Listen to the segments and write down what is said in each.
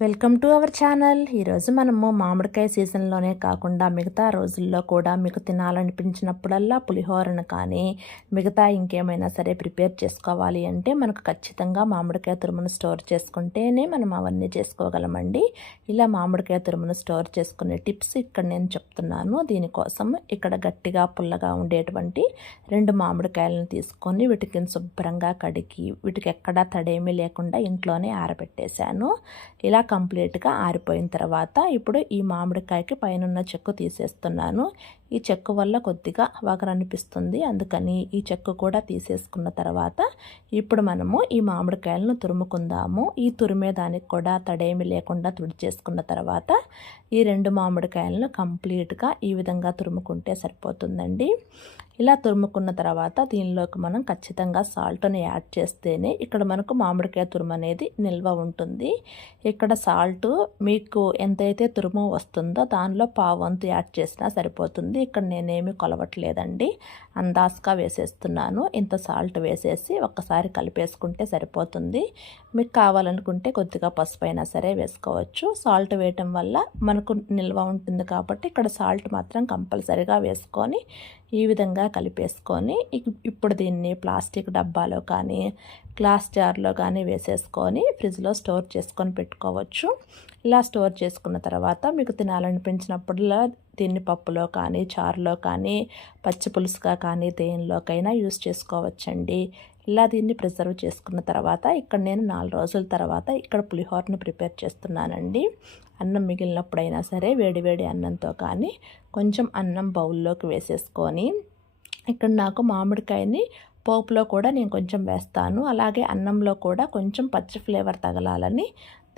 Welcome to our channel. ఈరోజు మనము మామిడికాయ సీజన్లోనే కాకుండా మిగతా రోజుల్లో కూడా మీకు తినాలనిపించినప్పుడల్లా పులిహోరను కానీ మిగతా ఇంకేమైనా సరే ప్రిపేర్ చేసుకోవాలి అంటే మనకు ఖచ్చితంగా మామిడికాయ తురుమును స్టోర్ చేసుకుంటేనే మనం అవన్నీ చేసుకోగలమండి. ఇలా మామిడికాయ తురుమును స్టోర్ చేసుకునే టిప్స్ ఇక్కడ నేను చెప్తున్నాను. దీనికోసం ఇక్కడ గట్టిగా పుల్లగా ఉండేటువంటి రెండు మామిడికాయలను తీసుకొని వీటికి శుభ్రంగా కడిగి వీటికి ఎక్కడా తడేమీ లేకుండా ఇంట్లోనే ఆరబెట్టేశాను. ఇలా కంప్లీట్గా ఆరిపోయిన తర్వాత ఇప్పుడు ఈ మామిడికాయకి పైన చెక్కు తీసేస్తున్నాను. ఈ చెక్కు వల్ల కొద్దిగా వగరనిపిస్తుంది అందుకని ఈ చెక్కు కూడా తీసేసుకున్న తర్వాత ఇప్పుడు మనము ఈ మామిడికాయలను తురుముకుందాము. ఈ తురిమే దానికి కూడా తడేమి లేకుండా తుడిచేసుకున్న తర్వాత ఈ రెండు మామిడికాయలను కంప్లీట్గా ఈ విధంగా తురుముకుంటే సరిపోతుందండి. ఇలా తురుముకున్న తర్వాత దీనిలోకి మనం ఖచ్చితంగా సాల్ట్ని యాడ్ చేస్తేనే ఇక్కడ మనకు మామిడికాయ తురుము అనేది నిల్వ ఉంటుంది. ఇక్కడ సాల్ట్ మీకు ఎంతైతే తురుము వస్తుందో దానిలో పావంతు యాడ్ చేసినా సరిపోతుంది. ఇక్కడ నేనేమి కొలవట్లేదండి. అందాస్గా వేసేస్తున్నాను. ఇంత సాల్ట్ వేసేసి ఒక్కసారి కలిపేసుకుంటే సరిపోతుంది. మీకు కావాలనుకుంటే కొద్దిగా పసుపు అయినా సరే వేసుకోవచ్చు. సాల్ట్ వేయటం వల్ల మనకు నిల్వ ఉంటుంది కాబట్టి ఇక్కడ సాల్ట్ మాత్రం కంపల్సరిగా వేసుకొని ఈ విధంగా కలిపేసుకొని ఇప్పుడు దీన్ని ప్లాస్టిక్ డబ్బాలో కానీ గ్లాస్ జార్లో కానీ వేసేసుకొని ఫ్రిడ్జ్లో స్టోర్ చేసుకొని పెట్టుకోవచ్చు. ఇలా స్టోర్ చేసుకున్న తర్వాత మీకు తినాలనిపించినప్పుడు దీన్ని పప్పులో కానీ చారులో కానీ పచ్చి పులుసుగా కానీ దేనిలోకైనా యూస్ చేసుకోవచ్చండి. ఇలా దీన్ని ప్రిజర్వ్ చేసుకున్న తర్వాత ఇక్కడ నేను నాలుగు రోజుల తర్వాత ఇక్కడ పులిహోరను ప్రిపేర్ చేస్తున్నానండి. అన్నం మిగిలినప్పుడైనా సరే వేడివేడి అన్నంతో కానీ కొంచెం అన్నం బౌల్లోకి వేసేసుకొని ఇక్కడ నాకు మామిడికాయని పోపులో కూడా నేను కొంచెం వేస్తాను. అలాగే అన్నంలో కూడా కొంచెం పచ్చి ఫ్లేవర్ తగలాలని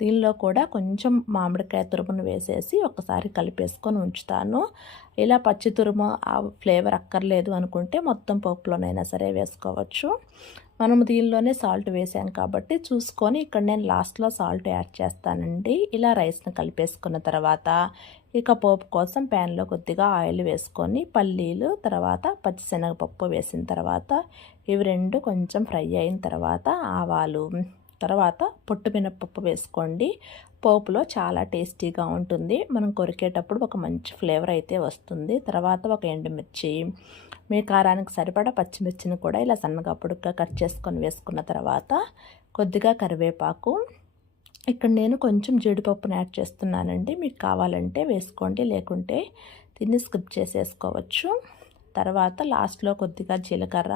దీనిలో కూడా కొంచెం మామిడికాయ తురుమును వేసేసి ఒకసారి కలిపేసుకొని ఉంచుతాను. ఇలా పచ్చి తురుము ఆ ఫ్లేవర్ అక్కర్లేదు అనుకుంటే మొత్తం పోపులోనైనా సరే వేసుకోవచ్చు. మనం దీనిలోనే సాల్ట్ వేసాం కాబట్టి చూసుకొని ఇక్కడ నేను లాస్ట్లో సాల్ట్ యాడ్ చేస్తానండి. ఇలా రైస్ని కలిపేసుకున్న తర్వాత ఇక పోపు కోసం ప్యాన్లో కొద్దిగా ఆయిల్ వేసుకొని పల్లీలు తర్వాత పచ్చిశనగపప్పు వేసిన తర్వాత ఇవి రెండు కొంచెం ఫ్రై అయిన తర్వాత ఆవాలు తర్వాత పొట్టు మినప్పప్పు వేసుకోండి. పోపులో చాలా టేస్టీగా ఉంటుంది. మనం కొరికేటప్పుడు ఒక మంచి ఫ్లేవర్ అయితే వస్తుంది. తర్వాత ఒక ఎండుమిర్చి మీ కారానికి సరిపడా పచ్చిమిర్చిని కూడా ఇలా సన్నగా పొడుగ్గా కట్ చేసుకొని వేసుకున్న తర్వాత కొద్దిగా కరివేపాకు. ఇక్కడ నేను కొంచెం జీడిపప్పుని యాడ్ చేస్తున్నానండి. మీకు కావాలంటే వేసుకోండి. లేకుంటే తిని స్కిప్ చేసేసుకోవచ్చు. తర్వాత లాస్ట్లో కొద్దిగా జీలకర్ర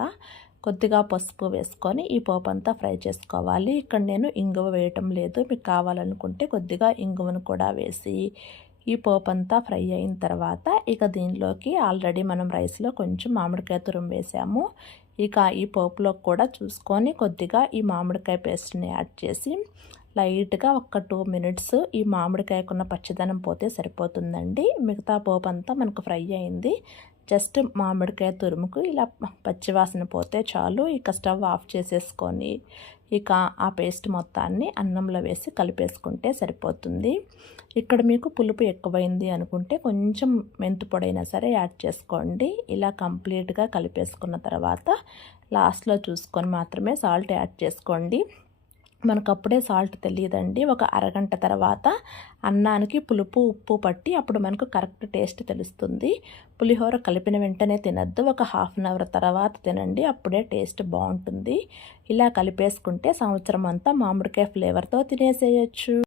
కొద్దిగా పసుపు వేసుకొని ఈ పోపు అంతా ఫ్రై చేసుకోవాలి. ఇక్కడ నేను ఇంగువ వేయటం లేదు. మీకు కావాలనుకుంటే కొద్దిగా ఇంగువను కూడా వేసి ఈ పోపు అంతా ఫ్రై అయిన తర్వాత ఇక దీనిలోకి ఆల్రెడీ మనం రైస్లో కొంచెం మామిడికాయ తురం వేసాము. ఇక ఈ పోపులో కూడా చూసుకొని కొద్దిగా ఈ మామిడికాయ పేస్ట్ని యాడ్ చేసి లైట్గా ఒక టూ మినిట్స్ ఈ మామిడికాయకున్న పచ్చిదనం పోతే సరిపోతుందండి. మిగతా పోపు అంతా మనకు ఫ్రై అయింది. జస్ట్ మామిడికాయ తురుముకు ఇలా పచ్చివాసన పోతే చాలు. ఇక స్టవ్ ఆఫ్ చేసేసుకొని ఇక ఆ పేస్ట్ మొత్తాన్ని అన్నంలో వేసి కలిపేసుకుంటే సరిపోతుంది. ఇక్కడ మీకు పులుపు ఎక్కువైంది అనుకుంటే కొంచెం మెంతు పొడైనా సరే యాడ్ చేసుకోండి. ఇలా కంప్లీట్గా కలిపేసుకున్న తర్వాత లాస్ట్లో చూసుకొని మాత్రమే సాల్ట్ యాడ్ చేసుకోండి. మనకు అప్పుడే సాల్ట్ తెలియదండి. ఒక అరగంట తర్వాత అన్నానికి పులుపు ఉప్పు పట్టి అప్పుడు మనకు కరెక్ట్ టేస్ట్ తెలుస్తుంది. పులిహోర కలిపిన వెంటనే తినద్దు. ఒక హాఫ్ అన్ అవర్ తర్వాత తినండి. అప్పుడే టేస్ట్ బాగుంటుంది. ఇలా కలిపేసుకుంటే సంవత్సరం అంతా మామిడికాయ ఫ్లేవర్తో తినేసేయచ్చు.